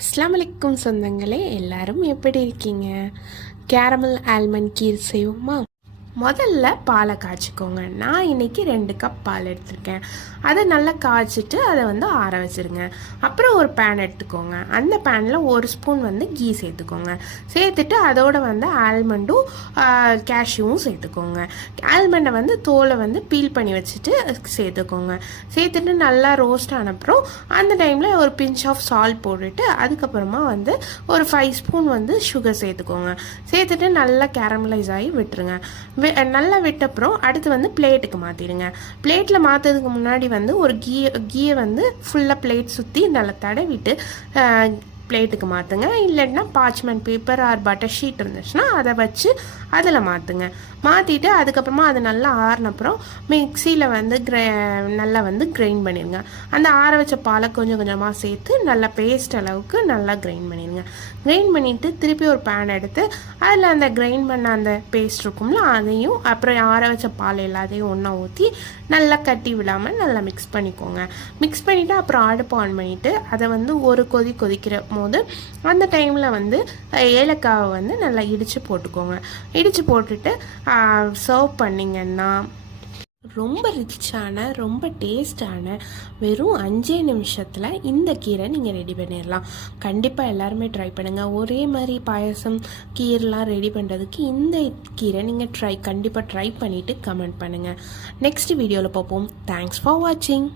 அஸ்ஸலாமு அலைக்கும் சொந்தங்களே, எல்லாரும் எப்படி இருக்கீங்க? கேரமல் ஆல்மண்ட் கீர் செய்வோமா? முதல்ல பாலை காய்ச்சிக்கோங்க. நான் இன்றைக்கி 2 கப் பால் எடுத்திருக்கேன். அதை நல்லா காய்ச்சிட்டு அதை ஆற வச்சுருங்க. அப்புறம் ஒரு பேன் எடுத்துக்கோங்க. அந்த பேனில் 1 ஸ்பூன் கீ சேர்த்துக்கோங்க. சேர்த்துட்டு அதோட ஆல்மண்டும் கேஷ்யூவும் சேர்த்துக்கோங்க. ஆல்மண்டை தோலை பீல் பண்ணி வச்சுட்டு சேர்த்துக்கோங்க. சேர்த்துட்டு நல்லா ரோஸ்ட் ஆனப்புறம் அந்த டைமில் ஒரு பிஞ்ச் ஆஃப் சால்ட் போட்டுட்டு அதுக்கப்புறமா ஒரு 5 ஸ்பூன் சுகர் சேர்த்துக்கோங்க. சேர்த்துட்டு நல்லா கேரமலைஸ் ஆகி விட்டுருங்க. நல்லா விட்டப்புறம் அடுத்து பிளேட்டுக்கு மாற்றிடுங்க. பிளேட்டில் மாற்றுறதுக்கு முன்னாடி ஒரு கீயை ஃபுல்லாக பிளேட் சுற்றி நல்லா தடவிட்டு பிளேட்டுக்கு மாற்றுங்க. இல்லைன்னா parchment paper R butter sheet இருந்துச்சுன்னா அதை வச்சு அதில் மாற்றுங்க. மாற்றிட்டு அதுக்கப்புறமா அது நல்லா ஆறினப்புறம் மிக்சியில் நல்லா கிரைண்ட் பண்ணிடுங்க. அந்த ஆற வச்ச பாலை கொஞ்சம் கொஞ்சமாக சேர்த்து நல்லா பேஸ்ட் அளவுக்கு நல்லா கிரைண்ட் பண்ணிடுங்க. கிரைண்ட் பண்ணிவிட்டு திருப்பி ஒரு பேன் எடுத்து அதில் அந்த கிரைண்ட் பண்ண அந்த பேஸ்ட் இருக்கும்ல அதையும் அப்புறம் ஆற வச்ச பால் எல்லாத்தையும் ஒன்றா ஊற்றி நல்லா கட்டி விடாமல் நல்லா மிக்ஸ் பண்ணிக்கோங்க. மிக்ஸ் பண்ணிவிட்டு அப்புறம் அடுப்பு ஆன் பண்ணிவிட்டு அதை ஒரு கொதிக்கிற போது அந்த டைமில் ஏலக்காவை நல்லா இடித்து போட்டுக்கோங்க. இடித்து போட்டுட்டு சர்வ் பண்ணிங்கன்னா ரொம்ப ரிச்சான ரொம்ப டேஸ்டான வெறும் 5 நிமிஷத்தில் இந்த கீரை நீங்கள் ரெடி பண்ணிடலாம். கண்டிப்பாக எல்லாருமே ட்ரை பண்ணுங்கள். ஒரே மாதிரி பாயசம் கீரெலாம் ரெடி பண்ணுறதுக்கு இந்த கீரை நீங்கள் கண்டிப்பாக ட்ரை பண்ணிவிட்டு கமெண்ட் பண்ணுங்கள். நெக்ஸ்ட் வீடியோவில் பார்ப்போம். தேங்க்ஸ் ஃபார் வாட்சிங்.